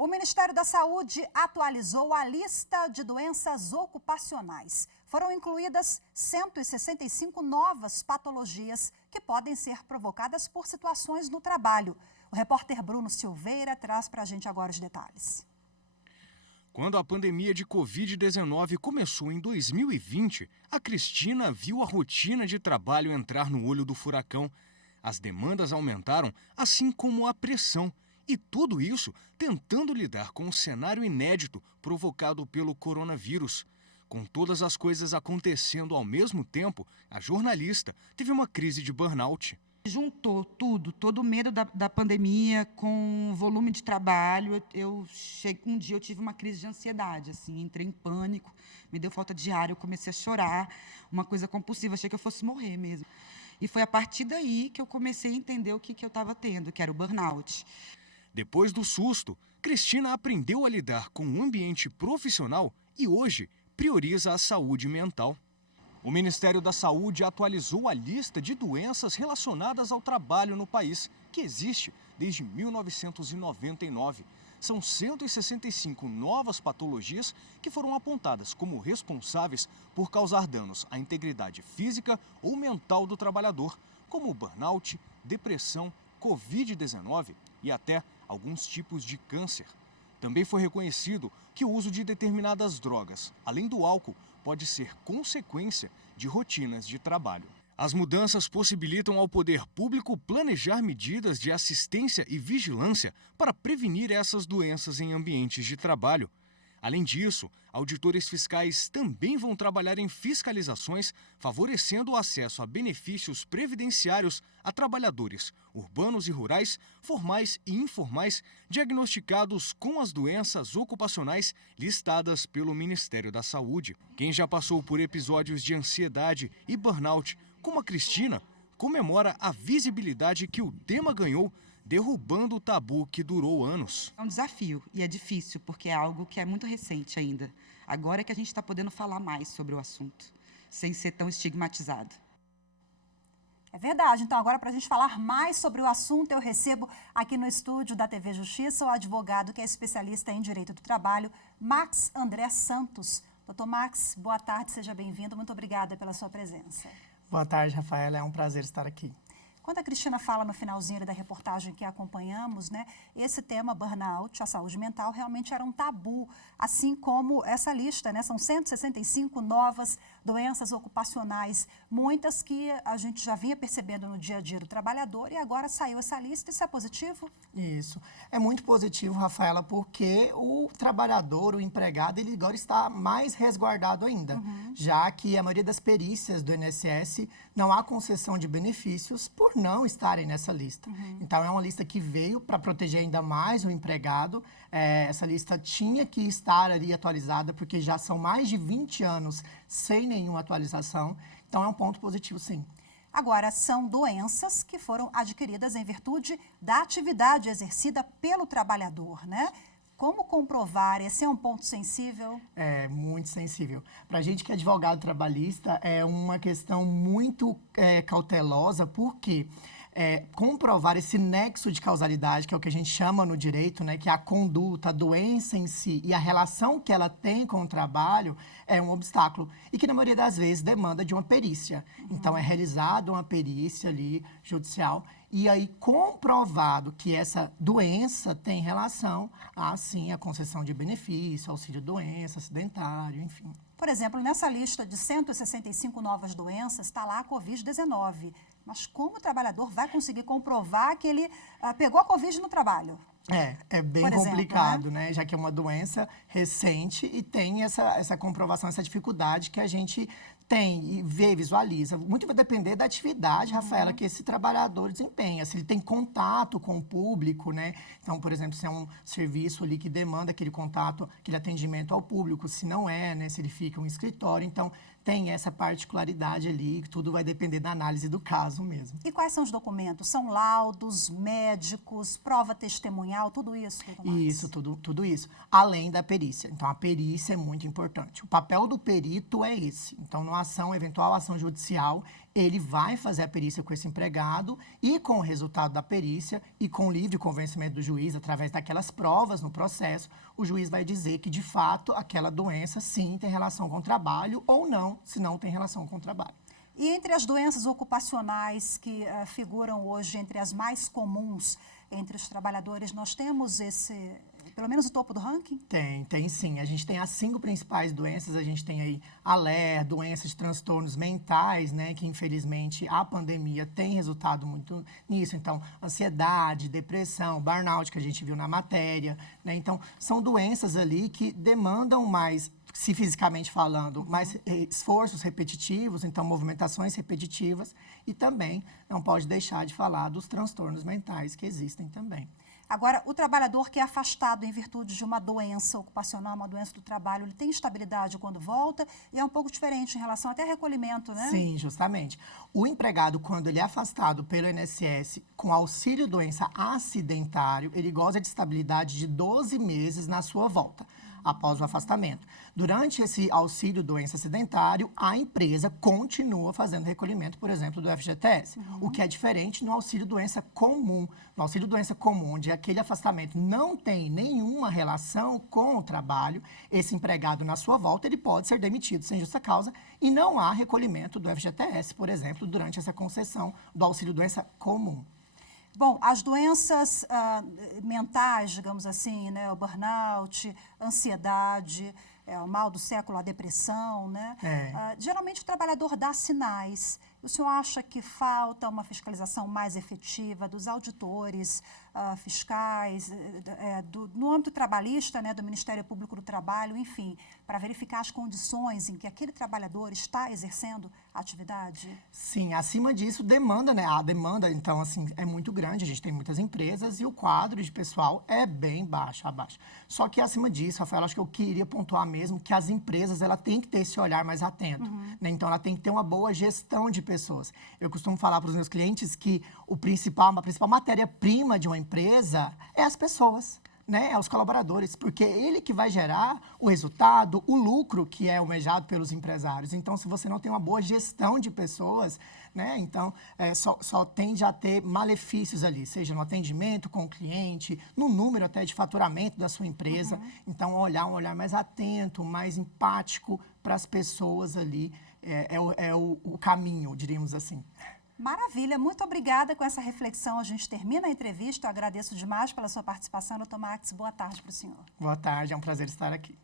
O Ministério da Saúde atualizou a lista de doenças ocupacionais. Foram incluídas 165 novas patologias que podem ser provocadas por situações no trabalho. O repórter Bruno Silveira traz para a gente agora os detalhes. Quando a pandemia de Covid-19 começou em 2020, a Cristina viu a rotina de trabalho entrar no olho do furacão. As demandas aumentaram, assim como a pressão. E tudo isso tentando lidar com um cenário inédito provocado pelo coronavírus. Com todas as coisas acontecendo ao mesmo tempo, a jornalista teve uma crise de burnout. Juntou tudo, todo o medo da pandemia com o volume de trabalho. Um dia eu tive uma crise de ansiedade, assim, entrei em pânico, me deu falta de ar, eu comecei a chorar, uma coisa compulsiva, achei que eu fosse morrer mesmo. E foi a partir daí que eu comecei a entender o que eu estava tendo, que era o burnout. Depois do susto, Cristina aprendeu a lidar com o ambiente profissional e hoje prioriza a saúde mental. O Ministério da Saúde atualizou a lista de doenças relacionadas ao trabalho no país, que existe desde 1999. São 165 novas patologias que foram apontadas como responsáveis por causar danos à integridade física ou mental do trabalhador, como burnout, depressão, Covid-19 e até alguns tipos de câncer. Também foi reconhecido que o uso de determinadas drogas, além do álcool, pode ser consequência de rotinas de trabalho. As mudanças possibilitam ao poder público planejar medidas de assistência e vigilância para prevenir essas doenças em ambientes de trabalho. Além disso, auditores fiscais também vão trabalhar em fiscalizações, favorecendo o acesso a benefícios previdenciários a trabalhadores urbanos e rurais, formais e informais, diagnosticados com as doenças ocupacionais listadas pelo Ministério da Saúde. Quem já passou por episódios de ansiedade e burnout, como a Cristina, comemora a visibilidade que o tema ganhou, derrubando o tabu que durou anos. É um desafio e é difícil, porque é algo que é muito recente ainda. Agora é que a gente está podendo falar mais sobre o assunto, sem ser tão estigmatizado. É verdade. Então, agora, para a gente falar mais sobre o assunto, eu recebo aqui no estúdio da TV Justiça o advogado que é especialista em Direito do Trabalho, Max André Santos. Doutor Max, boa tarde, seja bem-vindo. Muito obrigada pela sua presença. Boa tarde, Rafaela. É um prazer estar aqui. Quando a Cristina fala no finalzinho da reportagem que acompanhamos, né, esse tema burnout, a saúde mental, realmente era um tabu, assim como essa lista, né, são 165 novas doenças ocupacionais, muitas que a gente já vinha percebendo no dia a dia do trabalhador e agora saiu essa lista. Isso é positivo? Isso. É muito positivo, Rafaela, porque o trabalhador, o empregado, ele agora está mais resguardado ainda, já que a maioria das perícias do INSS não há concessão de benefícios por não estarem nessa lista. Então, é uma lista que veio para proteger ainda mais o empregado. Essa lista tinha que estar ali atualizada, porque já são mais de 20 anos sem nenhuma atualização. Então, é um ponto positivo, sim. Agora, são doenças que foram adquiridas em virtude da atividade exercida pelo trabalhador, né? Como comprovar? Esse é um ponto sensível? É muito sensível. Para a gente que é advogado trabalhista, é uma questão muito cautelosa, porque comprovar esse nexo de causalidade, que é o que a gente chama no direito, né, que é a conduta, a doença em si e a relação que ela tem com o trabalho, é um obstáculo. E que, na maioria das vezes, demanda de uma perícia. Então, é realizada uma perícia ali, judicial, e aí comprovado que essa doença tem relação a, sim, a concessão de benefício, auxílio-doença, acidentário, enfim. Por exemplo, nessa lista de 165 novas doenças, está lá a Covid-19. Mas como o trabalhador vai conseguir comprovar que ele pegou a Covid no trabalho? É bem complicado, né? Já que é uma doença recente e tem essa comprovação, essa dificuldade que a gente tem e vê, visualiza. Muito vai depender da atividade, Rafaela, que esse trabalhador desempenha. Se ele tem contato com o público, né? Então, por exemplo, se é um serviço ali que demanda aquele contato, aquele atendimento ao público, se não é, né? Se ele fica em um escritório. Então, tem essa particularidade ali, que tudo vai depender da análise do caso mesmo. E quais são os documentos? São laudos, médicos, prova testemunhal, tudo isso? Isso, tudo isso. Além da perícia. Então, a perícia é muito importante. O papel do perito é esse. Então, não ação, eventual ação judicial, ele vai fazer a perícia com esse empregado e com o resultado da perícia e com o livre convencimento do juiz, através daquelas provas no processo, o juiz vai dizer que, de fato, aquela doença, sim, tem relação com o trabalho ou não, se não tem relação com o trabalho. E entre as doenças ocupacionais que figuram hoje entre as mais comuns entre os trabalhadores, nós temos pelo menos o topo do ranking? Tem sim. A gente tem as 5 principais doenças, a gente tem aí ALER, doenças de transtornos mentais, né, que infelizmente a pandemia tem resultado muito nisso. Então, ansiedade, depressão, burnout, que a gente viu na matéria, né? Então, são doenças ali que demandam mais, se fisicamente falando, mais esforços repetitivos, então movimentações repetitivas, e também não pode deixar de falar dos transtornos mentais que existem também. Agora, o trabalhador que é afastado em virtude de uma doença ocupacional, uma doença do trabalho, ele tem estabilidade quando volta e é um pouco diferente em relação até recolhimento, né? Sim, justamente. O empregado, quando ele é afastado pelo INSS com auxílio doença acidentário, ele goza de estabilidade de 12 meses na sua volta, após o afastamento. Durante esse auxílio doença acidentário, a empresa continua fazendo recolhimento, por exemplo, do FGTS, o que é diferente no auxílio doença comum. No auxílio doença comum, onde aquele afastamento não tem nenhuma relação com o trabalho, esse empregado, na sua volta, ele pode ser demitido sem justa causa e não há recolhimento do FGTS, por exemplo, durante essa concessão do auxílio doença comum. Bom, as doenças mentais, digamos assim, né, o burnout, ansiedade, o mal do século, a depressão, né? Geralmente o trabalhador dá sinais. O senhor acha que falta uma fiscalização mais efetiva dos auditores fiscais, no âmbito trabalhista, né, do Ministério Público do Trabalho, enfim, para verificar as condições em que aquele trabalhador está exercendo a atividade? Sim, acima disso, demanda, né? A demanda, então, assim, é muito grande. A gente tem muitas empresas e o quadro de pessoal é bem abaixo. Só que, acima disso, Rafael, acho que eu queria pontuar mesmo que as empresas, ela tem que ter esse olhar mais atento, né? Então, ela tem que ter uma boa gestão de pessoas. Eu costumo falar para os meus clientes que a principal matéria-prima de uma empresa é as pessoas, né? É os colaboradores, porque é ele que vai gerar o resultado, o lucro que é almejado pelos empresários. Então, se você não tem uma boa gestão de pessoas, né? Então, só tende a ter malefícios ali, seja no atendimento com o cliente, no número até de faturamento da sua empresa. Então, um olhar mais atento, mais empático para as pessoas ali é o caminho, diríamos assim. Maravilha, muito obrigada. Com essa reflexão, a gente termina a entrevista. Eu agradeço demais pela sua participação, doutor Max. Boa tarde para o senhor. Boa tarde, é um prazer estar aqui.